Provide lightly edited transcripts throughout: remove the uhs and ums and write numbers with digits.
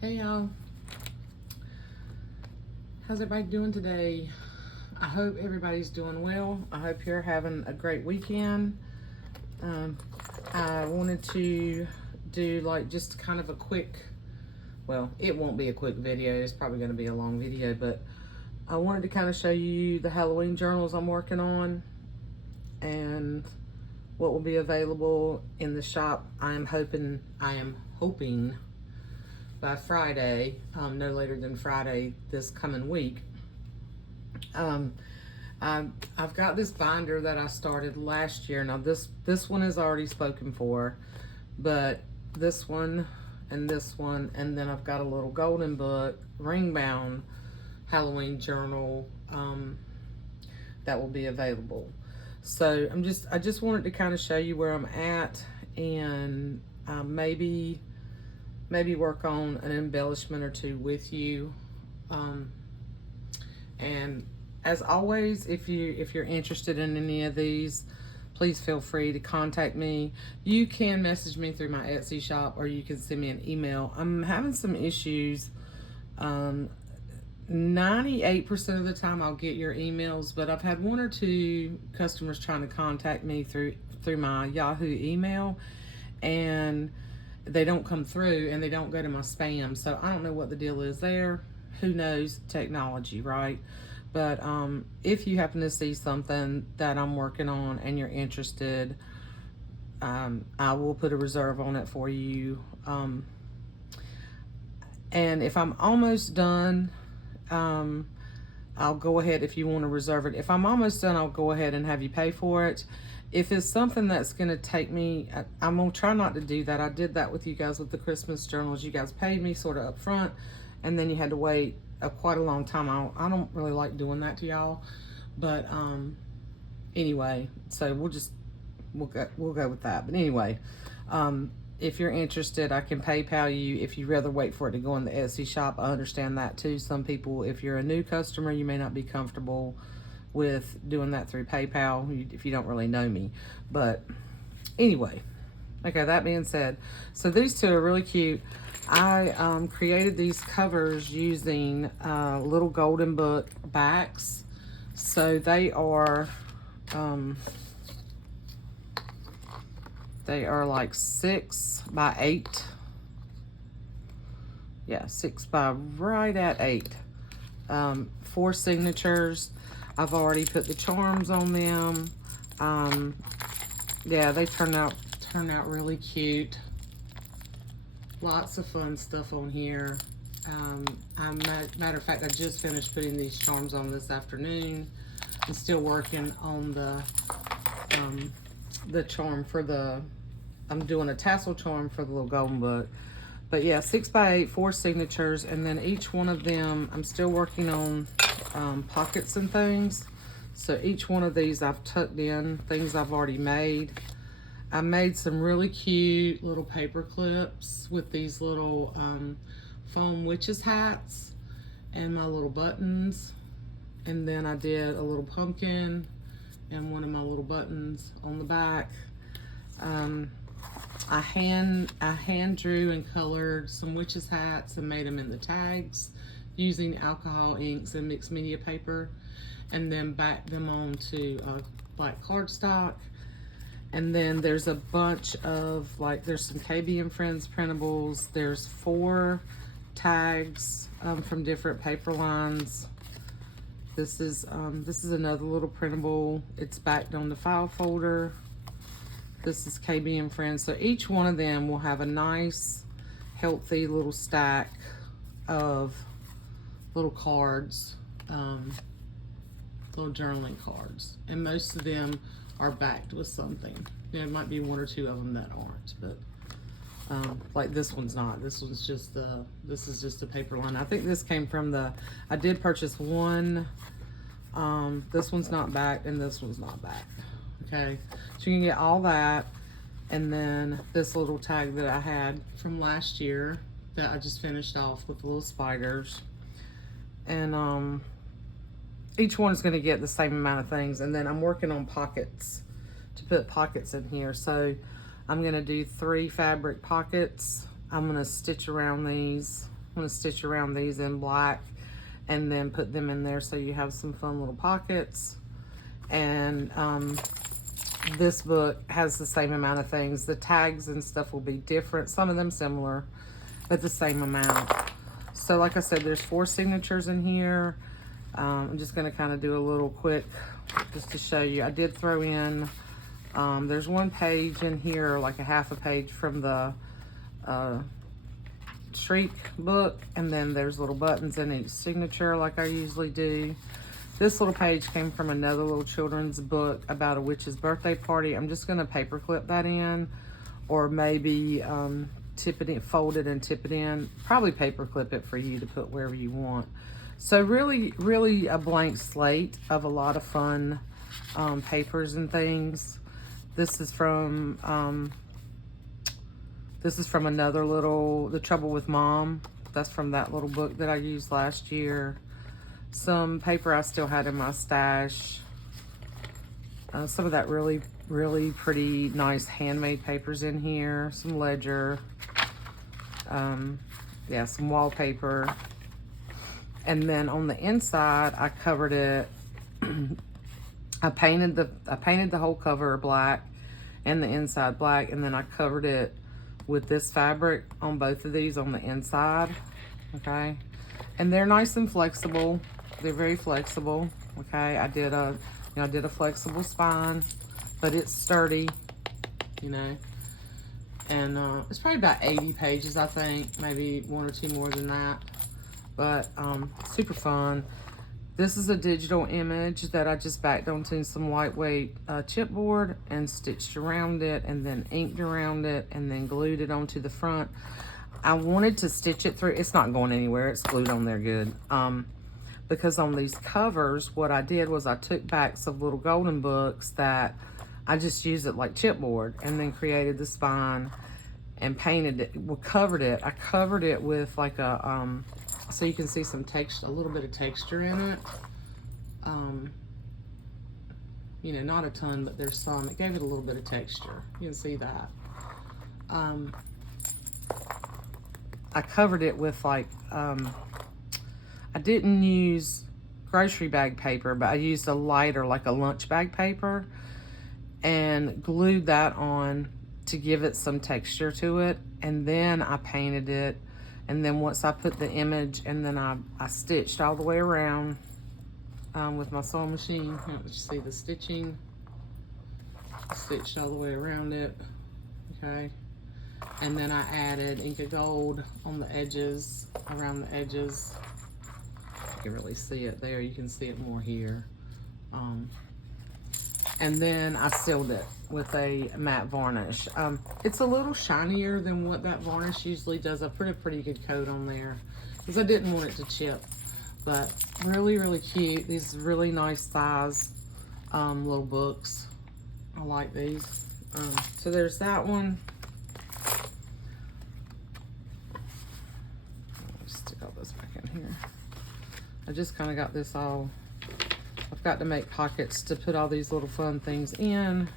Hey y'all, how's everybody doing today? I hope everybody's doing well. I hope you're having a great weekend. Um, I wanted to do like just kind of a quick, well, it won't be a quick video, it's probably going to be a long video, but I wanted to kind of show you the Halloween journals I'm working on and what will be available in the shop. I am hoping by Friday, no later than Friday this coming week. I've got this binder that I started last year. Now this one is already spoken for, but this one, and then I've got a little golden book, ring bound Halloween journal that will be available. So I just wanted to kind of show you where I'm at and maybe work on an embellishment or two with you. And as always, if you're interested in any of these, please feel free to contact me. You can message me through my Etsy shop, or you can send me an email. I'm having some issues. 98% of the time I'll get your emails, but I've had one or two customers trying to contact me through my Yahoo email, and they don't come through and they don't go to my spam. So I don't know what the deal is there. Who knows? Technology, right? But if you happen to see something that I'm working on and you're interested, I will put a reserve on it for you. And if I'm almost done, I'll go ahead, if you want to reserve it. If I'm almost done, I'll go ahead and have you pay for it. If it's something that's going to take me, I'm going to try not to do that. I did that with you guys with the Christmas journals. You guys paid me sort of up front, and then you had to wait quite a long time. I don't really like doing that to y'all. But anyway, so we'll go with that. But anyway, if you're interested, I can PayPal you. If you'd rather wait for it to go in the Etsy shop, I understand that too. Some people, if you're a new customer, you may not be comfortable with doing that through PayPal if you don't really know me. But anyway, okay, that being said, so these two are really cute. I created these covers using little golden book backs. So they are like 6 by 8. Yeah, 6 by right at 8. 4 signatures. I've already put the charms on them. Yeah, they turn out really cute. Lots of fun stuff on here. Matter of fact, I just finished putting these charms on this afternoon. I'm still working on the charm for I'm doing a tassel charm for the little golden book. But yeah, 6 by 8, 4 signatures, and then each one of them, I'm still working on pockets and things. So each one of these I've tucked in things I've already made. I made some really cute little paper clips with these little foam witches hats and my little buttons. And then I did a little pumpkin and one of my little buttons on the back. I hand drew and colored some witches hats and made them in the tags using alcohol inks and mixed media paper, and then backed them onto black cardstock. And then there's a bunch of there's some KB and Friends printables. There's 4 tags from different paper lines. This is another little printable. It's backed on the file folder. This is KB and Friends. So each one of them will have a nice, healthy little stack of little cards, little journaling cards. And most of them are backed with something. There might be 1 or 2 of them that aren't, but like this one's not. This is just a paper line. I think this came from I did purchase one. This one's not backed and this one's not backed. Okay, so you can get all that, and then this little tag that I had from last year that I just finished off with the little spiders, and each one is going to get the same amount of things. And then I'm working on pockets to put pockets in here. So I'm going to do 3 fabric pockets. I'm going to stitch around these going to stitch around these in black and then put them in there so you have some fun little pockets. And this book has the same amount of things. The tags and stuff will be different. Some of them similar, but the same amount. So like I said, there's 4 signatures in here. I'm just going to kind of do a little quick just to show you. I did throw in, there's 1 page in here, like a half a page from the Shriek book, and then there's little buttons in each signature like I usually do. This little page came from another little children's book about a witch's birthday party. I'm just going to paper clip that in, or maybe tip it in, fold it and tip it in. Probably paper clip it for you to put wherever you want. So really a blank slate of a lot of fun papers and things. This is from another little, The Trouble with Mom. That's from that little book that I used last year. Some paper I still had in my stash. Some of that really pretty, nice handmade papers in here. Some ledger. Yeah, some wallpaper. And then on the inside, I covered it. I painted the whole cover black and the inside black, and then I covered it with this fabric on both of these on the inside. Okay, and they're nice and flexible. They're very flexible. Okay, I did a flexible spine, but it's sturdy, you know. And it's probably about 80 pages, I think, maybe 1 or 2 more than that. But super fun. This is a digital image that I just backed onto some lightweight chipboard and stitched around it, and then inked around it, and then glued it onto the front. I wanted to stitch it through. It's not going anywhere. It's glued on there good. Because on these covers, what I did was I took backs of little golden books that I just used it like chipboard, and then created the spine and painted it, covered it. I covered it with like a, so you can see some texture, a little bit of texture in it. You know, not a ton, but there's some. It gave it a little bit of texture. You can see that. I covered it with like, I didn't use grocery bag paper, but I used a lighter, like a lunch bag paper, and glued that on to give it some texture to it. And then I painted it. And then once I put the image, and then I stitched all the way around with my sewing machine. You see the stitching? Stitched all the way around it. Okay. And then I added ink of gold on the edges, around the edges. You can really see it there. You can see it more here. And then I sealed it with a matte varnish. It's a little shinier than what that varnish usually does. I put a pretty good coat on there because I didn't want it to chip. But really cute. These really nice size little books. I like these. So there's that one. Stick all this back in here. I just kind of got this all, I've got to make pockets to put all these little fun things in,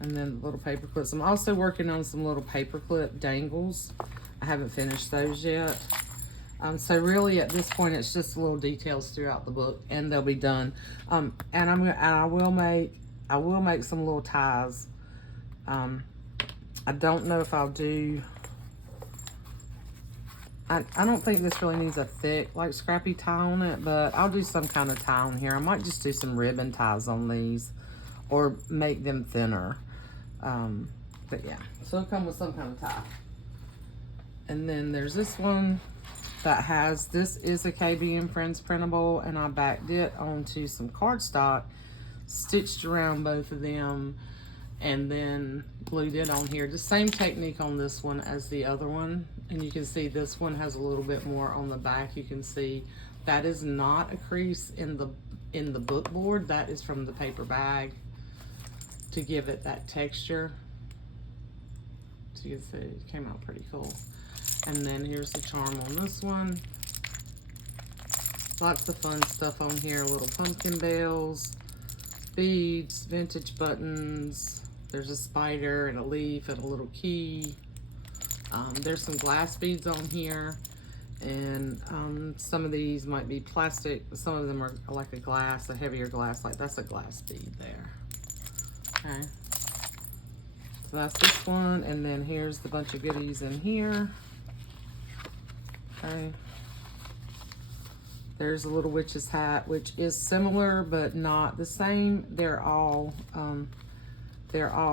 and then little paper clips. I'm also working on some little paper clip dangles. I haven't finished those yet. So really at this point, it's just little details throughout the book, and they'll be done. And I will make some little ties. I don't know if I'll do, I don't think this really needs a thick, like, scrappy tie on it, but I'll do some kind of tie on here. I might just do some ribbon ties on these, or make them thinner. But yeah, so it'll come with some kind of tie. And then there's this one that has, this is a KB and Friends printable, and I backed it onto some cardstock, stitched around both of them, and then glued it on here. The same technique on this one as the other one. And you can see this one has a little bit more on the back. You can see that is not a crease in the book board. That is from the paper bag to give it that texture. So you can see it came out pretty cool. And then here's the charm on this one. Lots of fun stuff on here. Little pumpkin bells, beads, vintage buttons. There's a spider and a leaf and a little key. There's some glass beads on here. And some of these might be plastic. Some of them are like a glass, a heavier glass. Like that's a glass bead there. Okay. So that's this one. And then here's the bunch of goodies in here. Okay. There's a little witch's hat, which is similar but not the same. They're all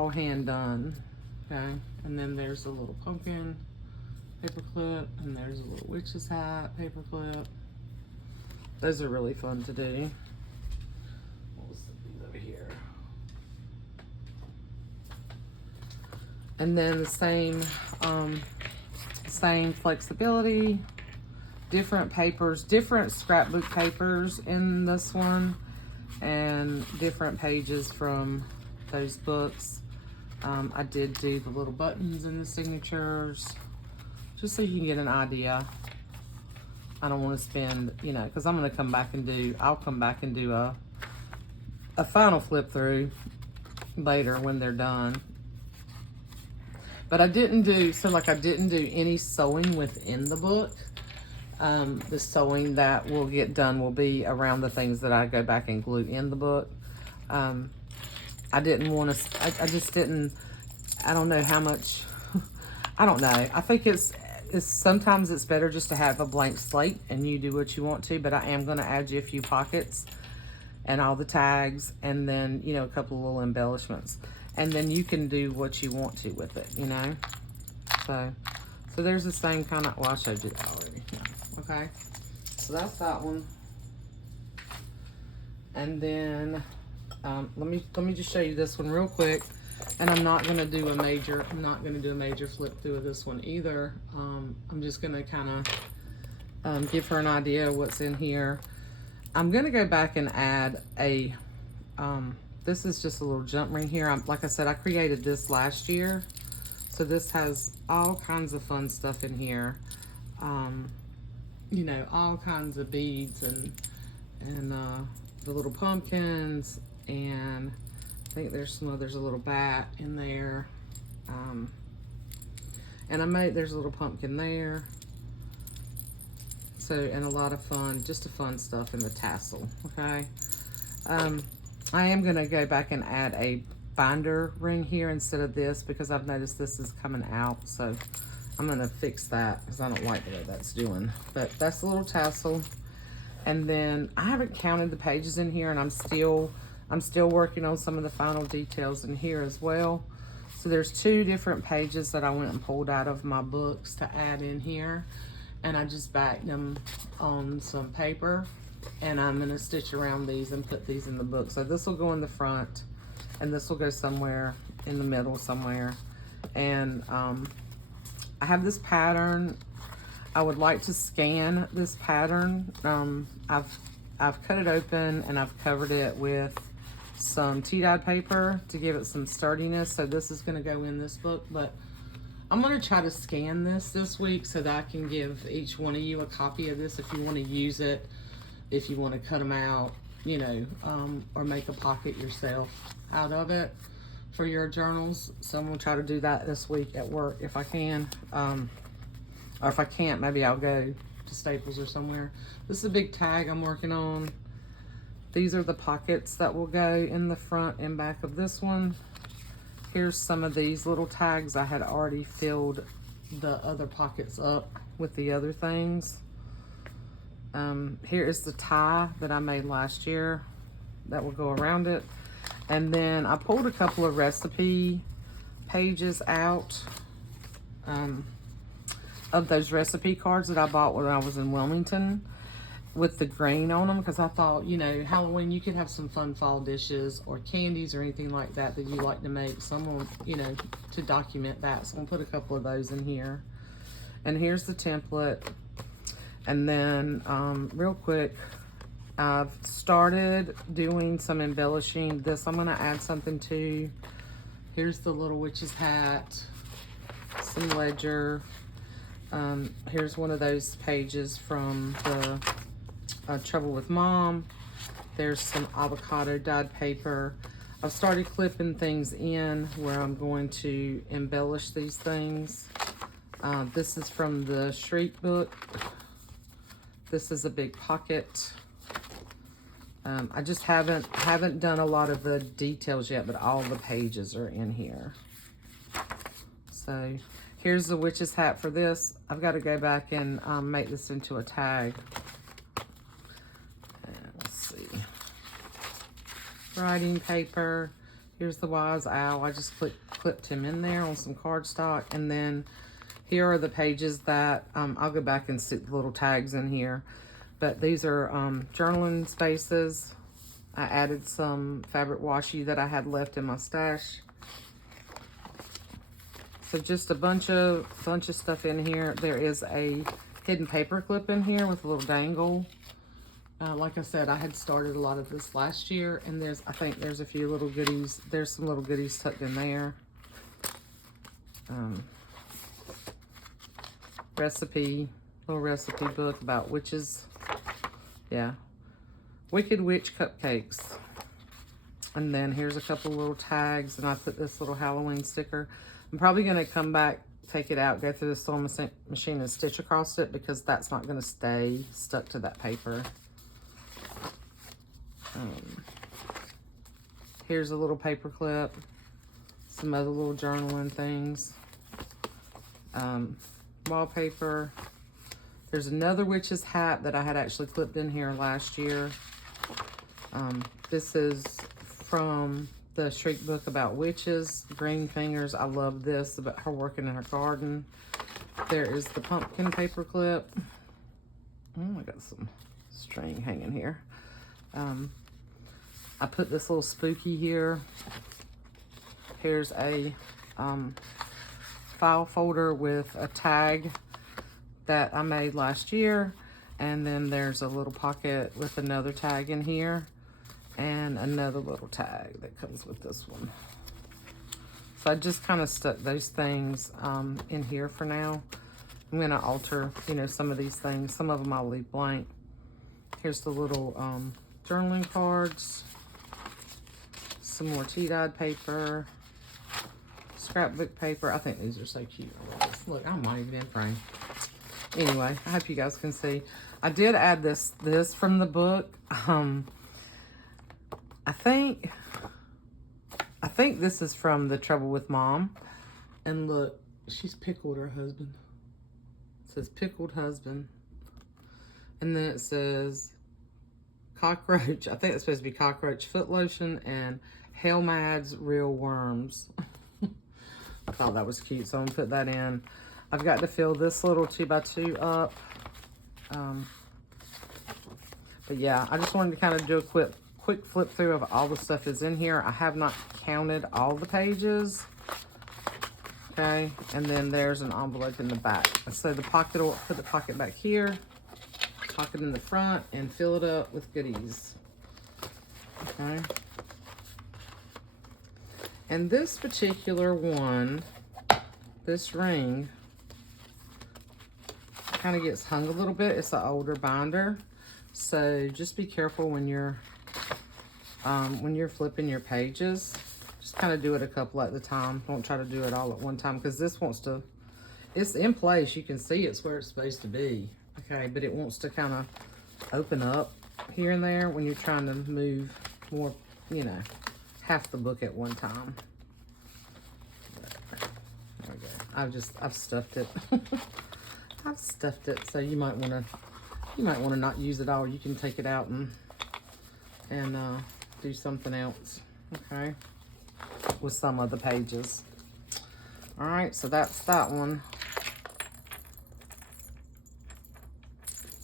hand done. Okay. And then there's a little pumpkin paper clip, and there's a little witch's hat paper clip. Those are really fun to do. We'll stick these over here. And then the same flexibility, different papers, different scrapbook papers in this one, and different pages from those books. I did do the little buttons and the signatures, just so you can get an idea. I don't want to spend, you know, because I'm going to come back and I'll come back and do a final flip through later when they're done. But I didn't do any sewing within the book. The sewing that will get done will be around the things that I go back and glue in the book. I didn't want to, I just didn't, I don't know how much, I don't know. I think it's sometimes it's better just to have a blank slate and you do what you want to, but I am going to add you a few pockets and all the tags, and then, you know, a couple of little embellishments. And then you can do what you want to with it, you know? So there's the same kind of, well, I showed you that already. Okay, so that's that one. And then let me just show you this one real quick. And I'm not gonna do a major flip through of this one either. I'm just gonna kind of give her an idea of what's in here. I'm gonna go back and add a, this is just a little jump ring here. Like I said, I created this last year. So this has all kinds of fun stuff in here. You know, all kinds of beads and the little pumpkins, and I think there's a little bat in there. And there's a little pumpkin there. So, and a lot of fun, just a fun stuff in the tassel, okay? I am gonna go back and add a binder ring here instead of this, because I've noticed this is coming out, so I'm gonna fix that because I don't like the way that's doing. But that's a little tassel. And then I haven't counted the pages in here, and I'm still working on some of the final details in here as well. So there's 2 different pages that I went and pulled out of my books to add in here, and I just backed them on some paper, and I'm gonna stitch around these and put these in the book. So this will go in the front, and this will go somewhere in the middle somewhere. And I have this pattern. I would like to scan this pattern. I've cut it open and I've covered it with some tea-dyed paper to give it some sturdiness. So this is gonna go in this book, but I'm gonna try to scan this week so that I can give each one of you a copy of this if you wanna use it, if you wanna cut them out, you know, or make a pocket yourself out of it for your journals. So I'm gonna try to do that this week at work if I can. Or if I can't, maybe I'll go to Staples or somewhere. This is a big tag I'm working on. These are the pockets that will go in the front and back of this one. Here's some of these little tags. I had already filled the other pockets up with the other things. Here is the tie that I made last year that will go around it. And then I pulled a couple of recipe pages out of those recipe cards that I bought when I was in Wilmington with the green on them, because I thought, you know, Halloween, you could have some fun fall dishes or candies or anything like that that you like to make. So I'm gonna, you know, to document that. So I'm gonna put a couple of those in here. And here's the template. And then real quick, I've started doing some embellishing. This I'm gonna add something to. Here's the little witch's hat, some ledger. Here's one of those pages from the Trouble with Mom. There's some avocado dyed paper. I've started clipping things in where I'm going to embellish these things. This is from the Shriek book. This is a big pocket. I just haven't done a lot of the details yet, but all the pages are in here. So here's the witch's hat for this. I've got to go back and make this into a tag. And let's see. Writing paper. Here's the wise owl. I just clipped him in there on some cardstock. And then here are the pages that I'll go back and stick the little tags in here. But these are journaling spaces. I added some fabric washi that I had left in my stash. So just a bunch of stuff in here. There is a hidden paper clip in here with a little dangle. Like I said, I had started a lot of this last year, and I think there's a few little goodies. There's some little goodies tucked in there. Little recipe book about witches. Yeah. Wicked Witch cupcakes. And then here's a couple little tags, and I put this little Halloween sticker. I'm probably going to come back, take it out, go through the sewing machine and stitch across it, because that's not going to stay stuck to that paper. Here's a little paper clip. Some other little journaling things. Wallpaper. There's another witch's hat that I had actually clipped in here last year. This is from the Shriek book about witches. Green Fingers. I love this, about her working in her garden. There is the pumpkin paper clip. Oh, I got some string hanging here. I put this little spooky here. Here's a file folder with a tag that I made last year. And then there's a little pocket with another tag in here. And another little tag that comes with this one. So I just kind of stuck those things in here for now. I'm going to alter, some of these things. Some of them I'll leave blank. Here's the little journaling cards. Some more tea-dyed paper. Scrapbook paper. I think these are so cute. Look, I'm not even in frame. Anyway, I hope you guys can see. I did add this from the book. I think this is from The Trouble with Mom. And look, she's pickled her husband. It says pickled husband. And then it says cockroach. I think it's supposed to be cockroach foot lotion and Hail Mad's real worms. I thought that was cute, so I'm gonna put that in. I've got to fill this little 2x2 up. But yeah, I just wanted to kind of do a quick flip through of all the stuff is in here. I have not counted all the pages. Okay, and then there's an envelope in the back. So the pocket, will put the pocket back here, pocket in the front, and fill it up with goodies. Okay. And this particular one, this ring, kind of gets hung a little bit. It's an older binder. So just be careful when you're flipping your pages. Just kind of do it a couple at a time. Don't try to do it all at one time, because this wants to, it's in place. You can see it's where it's supposed to be. Okay, but it wants to kind of open up here and there when you're trying to move more, half the book at one time. There we go. I've stuffed it. I've stuffed it, so you might want to not use it all. You can take it out and do something else. Okay, with some of the pages. All right, so that's that one.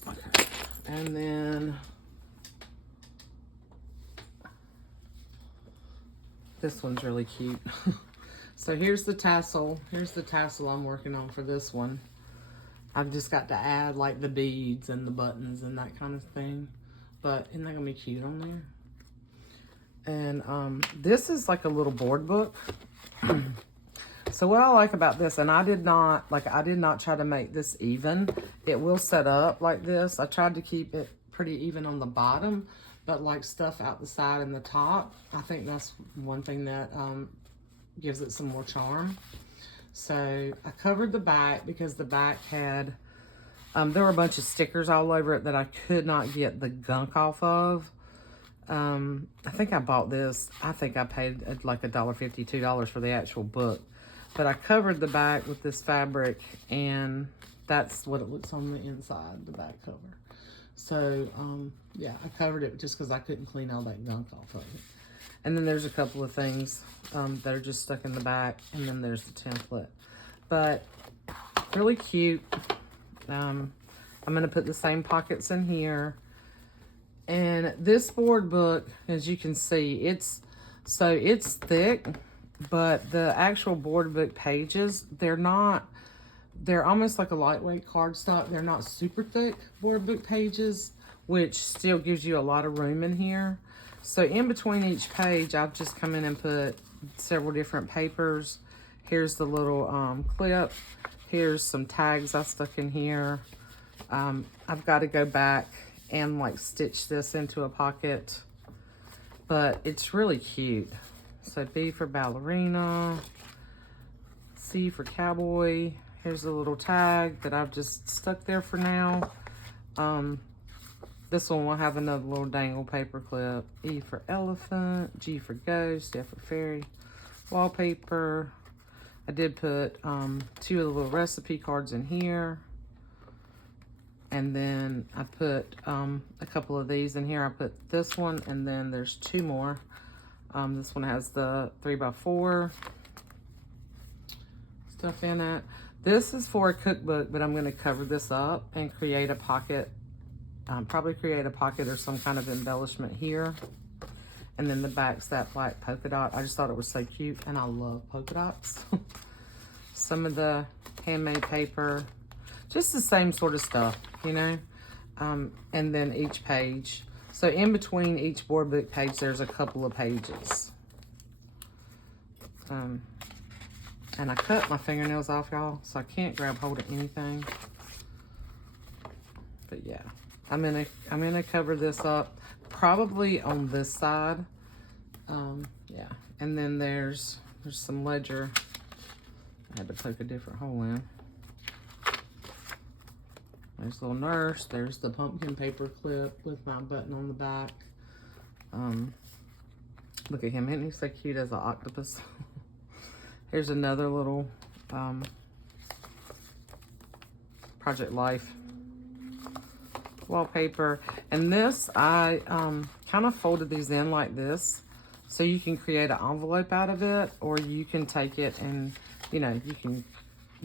Okay, and then this one's really cute. So here's the tassel. Here's the tassel I'm working on for this one. I've just got to add like the beads and the buttons and that kind of thing. But isn't that gonna be cute on there? And this is like a little board book. So what I like about this, and I did not try to make this even. It will set up like this. I tried to keep it pretty even on the bottom, but like stuff out the side and the top. I think that's one thing that gives it some more charm. So I covered the back because the back had There were a bunch of stickers all over it that I could not get the gunk off of. I think I bought this. I think I paid like $1.50, $2 for the actual book. But I covered the back with this fabric, and that's what it looks on the inside, the back cover. So, yeah, I covered it just because I couldn't clean all that gunk off of it. And then there's a couple of things that are just stuck in the back, and then there's the template. But really cute. I'm going to put the same pockets in here. And this board book, as you can see, it's thick, but the actual board book pages, they're almost like a lightweight cardstock. They're not super thick board book pages, which still gives you a lot of room in here. So in between each page, I've just come in and put several different papers. Here's the little clip. Here's some tags I stuck in here. I've got to go back and like stitch this into a pocket, but it's really cute. So B for ballerina, C for cowboy. Here's a little tag that I've just stuck there for now. This one will have another little dangle paper clip. E for elephant, G for ghost, F for fairy. Wallpaper. I did put 2 of the little recipe cards in here. And then I put a couple of these in here. I put this one, and then there's 2 more. This one has the 3x4 stuff in it. This is for a cookbook, but I'm going to cover this up and create a pocket. Probably create a pocket or some kind of embellishment here. And then the back's that black polka dot. I just thought it was so cute, and I love polka dots. Some of the handmade paper. Just the same sort of stuff, you know? And then each page. So in between each board book page, there's a couple of pages. And I cut my fingernails off, y'all, so I can't grab hold of anything. But yeah, I'm gonna cover this up, probably on this side. Yeah, and then there's some ledger. I had to poke a different hole in. There's a little nurse. There's the pumpkin paper clip with my button on the back. Look at him. Isn't he so cute as an octopus? Here's another little Project Life wallpaper. And this, I kind of folded these in like this. So you can create an envelope out of it, or you can take it and, you know, you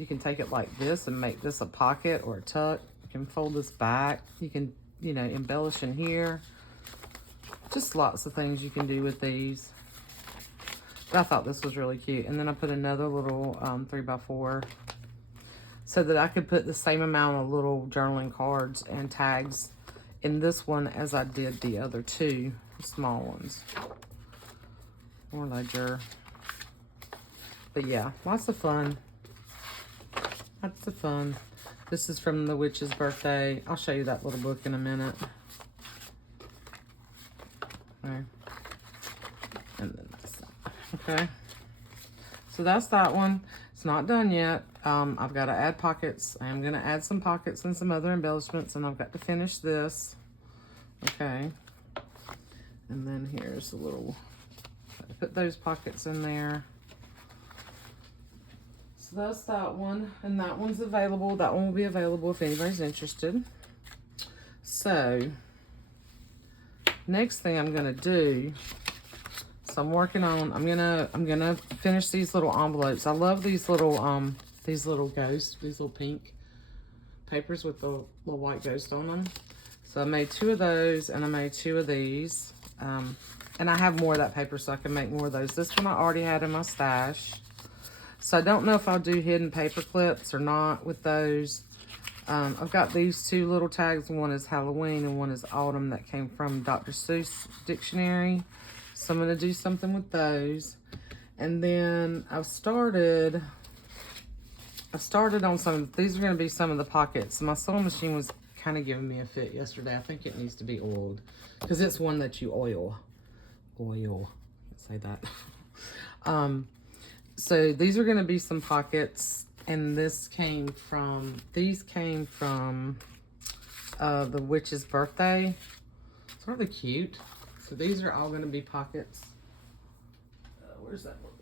can take it like this and make this a pocket or a tuck. You can fold this back. You can, you know, embellish in here. Just lots of things you can do with these. But I thought this was really cute. And then I put another little 3x4 so that I could put the same amount of little journaling cards and tags in this one as I did the other 2 small ones. More ledger. But yeah, lots of fun. Lots of fun. This is from the witch's birthday. I'll show you that little book in a minute. Okay. And then this. Okay. So that's that one. It's not done yet. I've got to add pockets. I am going to add some pockets and some other embellishments, and I've got to finish this. Okay. And then here's a little, put those pockets in there. So that's that one, and that one's available. That one will be available if anybody's interested. So next thing I'm gonna do, so I'm working on, I'm gonna finish these little envelopes. I love these little ghosts, these little pink papers with the little white ghost on them. So I made 2 of those, and I made 2 of these. And I have more of that paper, so I can make more of those. This one I already had in my stash. So I don't know if I'll do hidden paper clips or not with those. I've got these 2 little tags. One is Halloween and one is autumn that came from Dr. Seuss dictionary. So I'm going to do something with those. And then I've started on some, these are going to be some of the pockets. My sewing machine was kind of giving me a fit yesterday. I think it needs to be oiled because it's one that you oil. Can't say that. So these are going to be some pockets And these came from the witch's birthday. It's really cute. So these are all going to be pockets. Where's that book?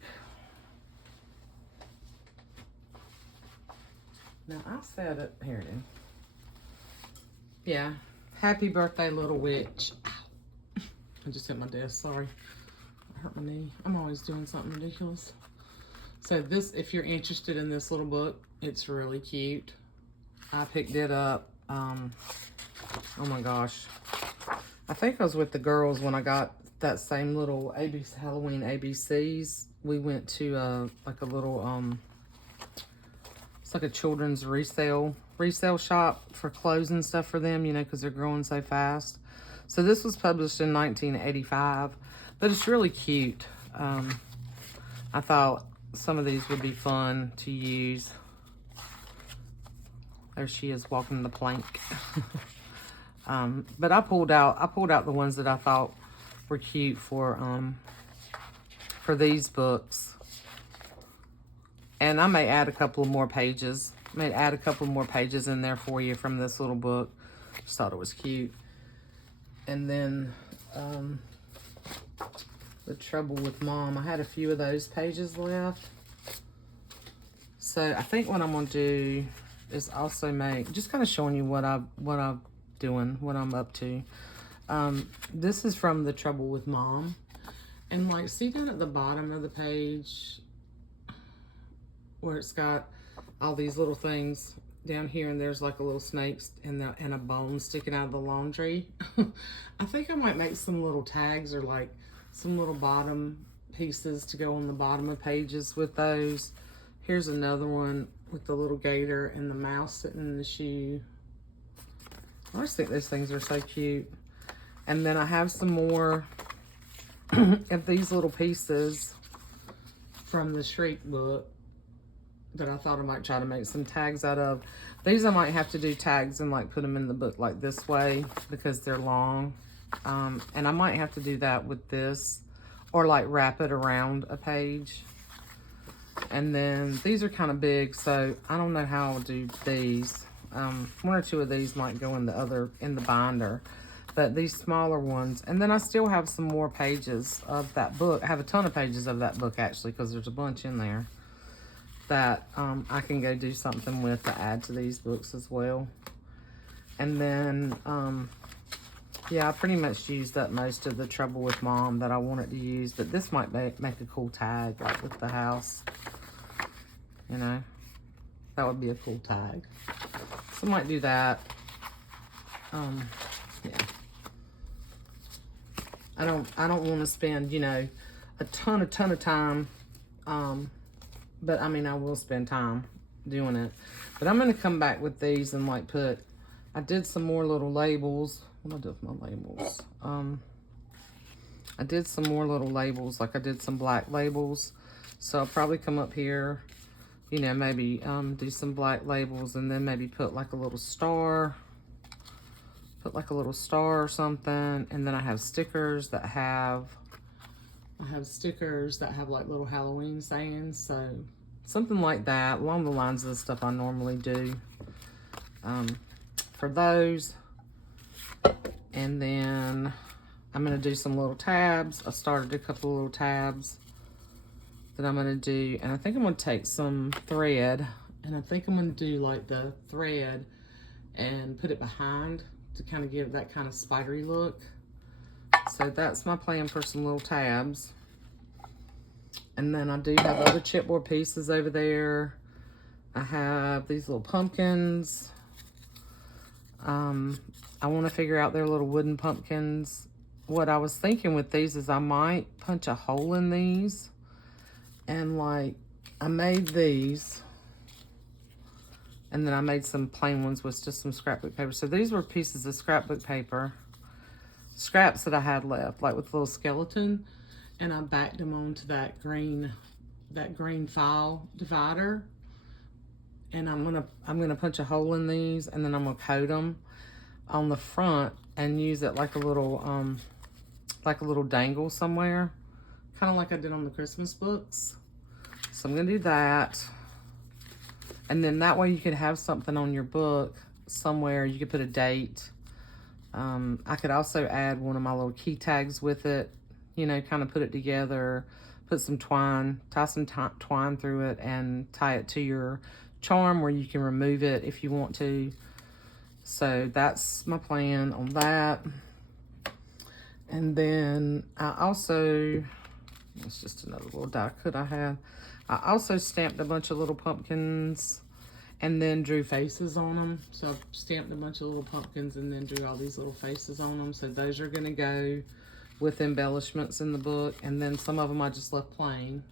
Now I said it. Here it is. Yeah. Happy birthday, little witch. Ow. I just hit my desk. Sorry. I hurt my knee. I'm always doing something ridiculous. So this, if you're interested in this little book, it's really cute. I picked it up. Oh my gosh. I think I was with the girls when I got that same little ABC, Halloween ABCs. We went to like a little, it's like a children's resale shop for clothes and stuff for them, you know, because they're growing so fast. So this was published in 1985, but it's really cute. I thought some of these would be fun to use. There she is walking the plank. But I pulled out the ones that I thought were cute for these books. And I may add a couple of more pages. I may add a couple more pages in there for you from this little book. Just thought it was cute. And then The Trouble with Mom. I had a few of those pages left. So I think what I'm gonna do is also make, just kind of showing you what I'm doing, what I'm up to. This is from The Trouble with Mom. And like, see down at the bottom of the page where it's got all these little things down here, and there's like a little snake and a bone sticking out of the laundry. I think I might make some little tags or like some little bottom pieces to go on the bottom of pages with those. Here's another one with the little gator and the mouse sitting in the shoe. I just think these things are so cute. And then I have some more of these little pieces from the Shriek book that I thought I might try to make some tags out of. These I might have to do tags and like put them in the book like this way because they're long. And I might have to do that with this or like wrap it around a page. And then these are kind of big, so I don't know how I'll do these. One or two of these might go in the binder, but these smaller ones. And then I still have some more pages of that book. I have a ton of pages of that book actually, because there's a bunch in there that I can go do something with to add to these books as well. And then, yeah, I pretty much used up most of The Trouble with Mom that I wanted to use, but this might make a cool tag, like with the house, you know, that would be a cool tag. So I might do that. Yeah. I don't want to spend, you know, a ton of time, but I mean, I will spend time doing it. But I'm going to come back with these and like I did some more little labels. What did I do with my labels? I did some more little labels, like I did some black labels. So I'll probably come up here, you know, maybe do some black labels and then maybe put like a little star. Put like a little star or something. And then I have stickers that have like little Halloween sayings. So something like that, along the lines of the stuff I normally do for those. And then I'm going to do some little tabs. I started a couple of little tabs that I'm going to do. And I think I'm going to take some thread. And I think I'm going to do like the thread and put it behind to kind of give that kind of spidery look. So that's my plan for some little tabs. And then I do have other chipboard pieces over there. I have these little pumpkins. I want to figure out their little wooden pumpkins. What I was thinking with these is I might punch a hole in these. And like, I made these. And then I made some plain ones with just some scrapbook paper. So these were pieces of scrapbook paper. Scraps that I had left, like with a little skeleton. And I backed them onto that green file divider. And I'm gonna punch a hole in these, and then I'm gonna coat them on the front and use it like a little dangle somewhere, kind of like I did on the Christmas books. So I'm gonna do that. And then that way you could have something on your book somewhere. You could put a date. I could also add one of my little key tags with it, you know, kind of put it together, put some twine, tie some twine through it, and tie it to your charm where you can remove it if you want to. So that's my plan on that. And then I also, it's just another little die cut I had. I also stamped a bunch of little pumpkins and then drew faces on them. So I stamped a bunch of little pumpkins and then drew all these little faces on them. So those are gonna go with embellishments in the book. And then some of them I just left plain.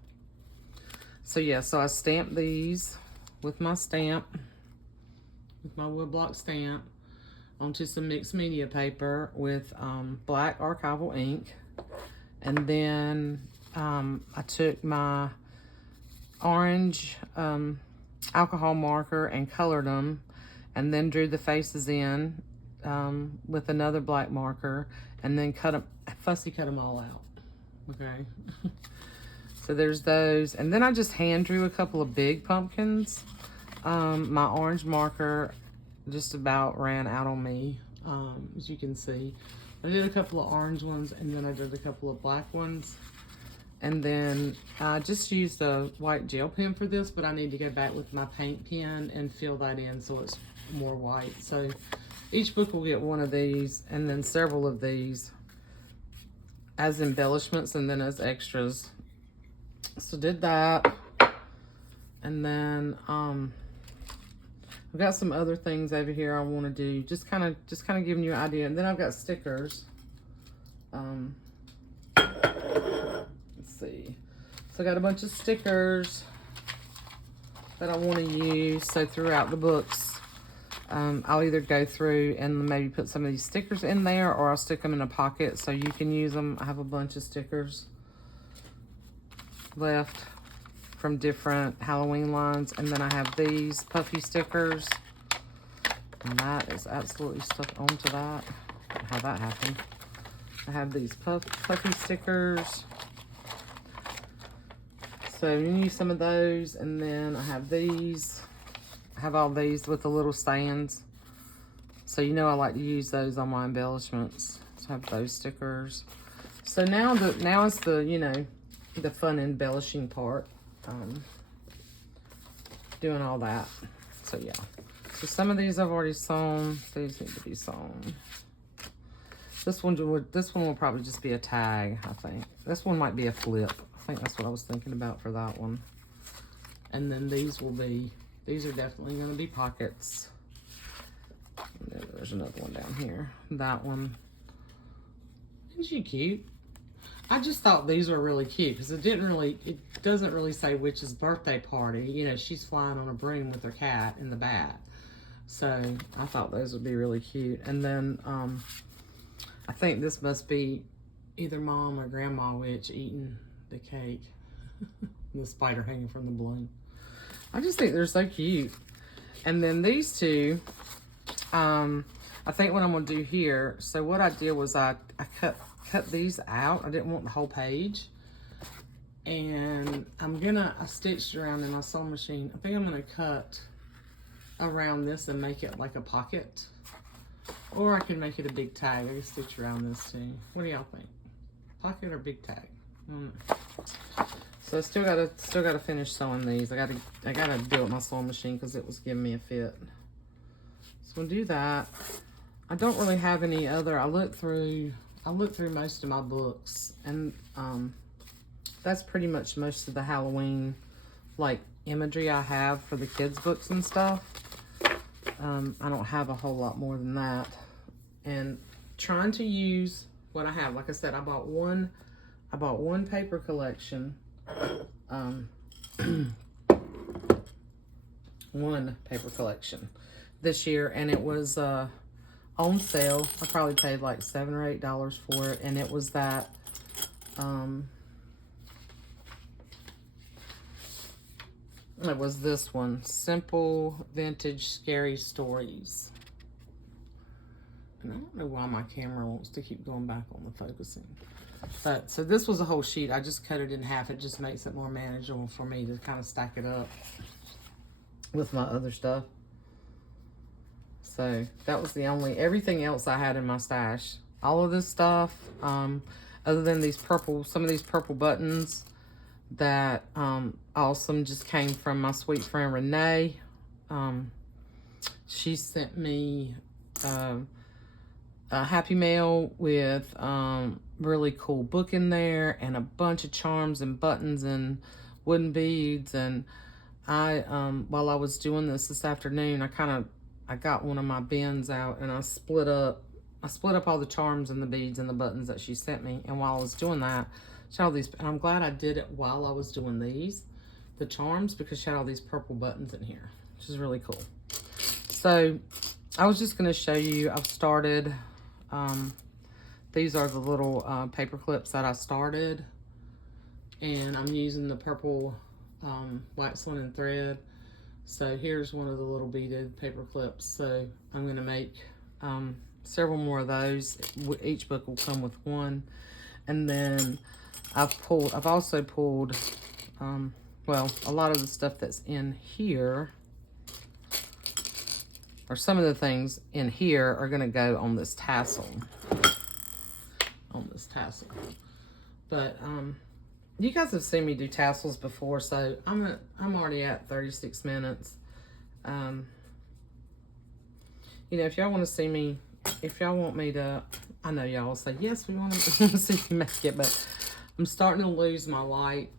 So yeah, so I stamped these with my stamp, with my woodblock stamp, onto some mixed media paper with black archival ink. And then I took my orange alcohol marker and colored them, and then drew the faces in with another black marker, and then fussy cut them all out. Okay. So there's those. And then I just hand drew a couple of big pumpkins. My orange marker just about ran out on me, as you can see. I did a couple of orange ones, and then I did a couple of black ones. And then I just used a white gel pen for this, but I need to go back with my paint pen and fill that in so it's more white. So each book will get one of these and then several of these as embellishments and then as extras. So did that. And then I've got some other things over here I want to do. Just kind of giving you an idea. And then I've got stickers. Let's see. So I got a bunch of stickers that I want to use. So throughout the books, I'll either go through and maybe put some of these stickers in there, or I'll stick them in a pocket so you can use them. I have a bunch of stickers left from different Halloween lines. And then I have these puffy stickers. And that is absolutely stuck onto that. How that happened. I have these puffy stickers. So you use some of those. And then I have these. I have all these with the little stands. So you know I like to use those on my embellishments. So I have those stickers. So now it's the, you know, the fun embellishing part. Doing all that. So yeah. So some of these I've already sewn. These need to be sewn. This one will probably just be a tag, I think. This one might be a flip. I think that's what I was thinking about for that one. And then these are definitely going to be pockets. And then there's another one down here. That one. Isn't she cute? I just thought these were really cute because it doesn't really say Witch's birthday party. You know, she's flying on a broom with her cat in the bat. So I thought those would be really cute. And then I think this must be either Mom or Grandma Witch eating the cake. The spider hanging from the balloon. I just think they're so cute. And then these two, I think what I'm going to do here, so what I did was I cut these out. I didn't want the whole page. And I stitched around in my sewing machine. I think I'm going to cut around this and make it like a pocket. Or I can make it a big tag. I can stitch around this too. What do y'all think? Pocket or big tag? So I still gotta finish sewing these. I gotta do it with my sewing machine because it was giving me a fit. So we'll do that. I don't really have any other. I looked through most of my books, and that's pretty much most of the Halloween like imagery I have for the kids' books and stuff. I don't have a whole lot more than that. And trying to use what I have. Like I said, I bought one paper collection. One paper collection this year, and it was on sale. I probably paid like $7 or $8 for it, and it was that it was this one, Simple Vintage Scary Stories. And I don't know why my camera wants to keep going back on the focusing. But so this was a whole sheet. I just cut it in half. It just makes it more manageable for me to kind of stack it up. with my other stuff. So that was the only, everything else I had in my stash. All of this stuff, other than these purple, some of these purple buttons that awesome just came from my sweet friend Renee. She sent me a Happy Mail with really cool book in there and a bunch of charms and buttons and wooden beads. And I while I was doing this afternoon, I got one of my bins out and I split up all the charms and the beads and the buttons that she sent me. And while I was doing that, she had all these, and I'm glad I did it while I was doing the charms, because she had all these purple buttons in here, which is really cool. So I was just going to show you, I've started, these are the little paper clips that I started, and I'm using the purple wax linen thread. So here's one of the little beaded paper clips. So I'm going to make several more of those. Each book will come with one. And then I've also pulled, well, a lot of the stuff that's in here, or some of the things in here, are going to go on this tassel. But you guys have seen me do tassels before, so I'm already at 36 minutes. You know, if y'all want to see me, if y'all want me to, I know y'all will say, yes, we want to see you make it, but I'm starting to lose my light.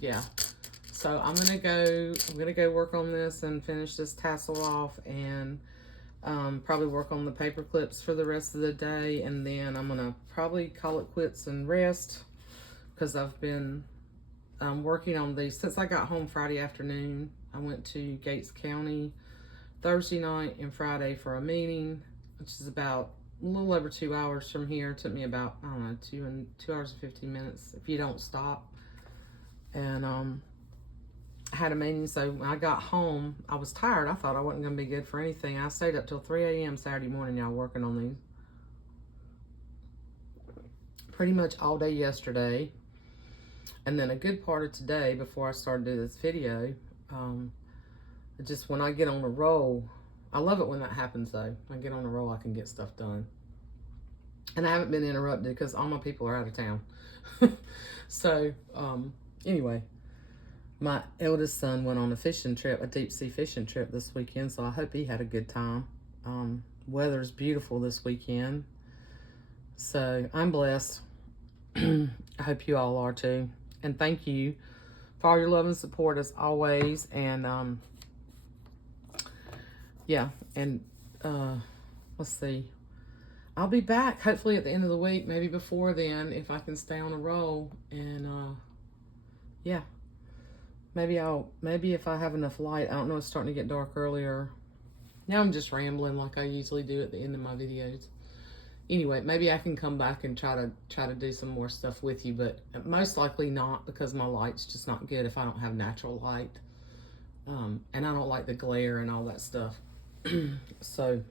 Yeah. So I'm gonna go work on this and finish this tassel off, and probably work on the paper clips for the rest of the day, and then I'm gonna probably call it quits and rest, because I've been working on these since I got home Friday afternoon. I went to Gates County Thursday night and Friday for a meeting, which is about a little over 2 hours from here. It took me about, I don't know, 2 hours and 15 minutes if you don't stop. And I had a meeting, so when I got home, I was tired. I thought I wasn't going to be good for anything. I stayed up till 3 a.m. Saturday morning, y'all, working on these. Pretty much all day yesterday. And then a good part of today, before I started doing this video, just when I get on a roll, I love it when that happens though. When I get on a roll, I can get stuff done. And I haven't been interrupted because all my people are out of town. So, anyway, my eldest son went on a fishing trip, a deep sea fishing trip this weekend. So I hope he had a good time. Weather's beautiful this weekend. So I'm blessed. I hope you all are too. And thank you for all your love and support as always. And, yeah, and let's see. I'll be back hopefully at the end of the week, maybe before then, if I can stay on a roll. And yeah, maybe if I have enough light. I don't know, it's starting to get dark earlier. Now I'm just rambling like I usually do at the end of my videos. Anyway, maybe I can come back and try to do some more stuff with you, but most likely not, because my light's just not good if I don't have natural light. And I don't like the glare and all that stuff. So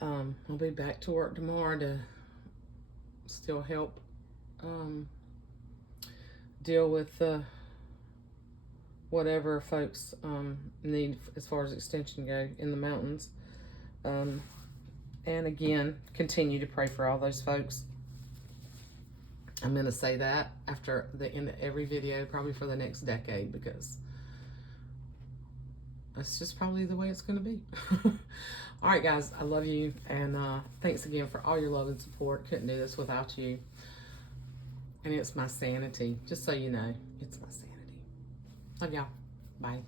I'll be back to work tomorrow to still help deal with whatever folks need as far as extension go in the mountains. And again, continue to pray for all those folks. I'm going to say that after the end of every video, probably for the next decade, because that's just probably the way it's going to be. All right, guys, I love you. And thanks again for all your love and support. Couldn't do this without you. And it's my sanity. Just so you know, it's my sanity. Love y'all. Bye.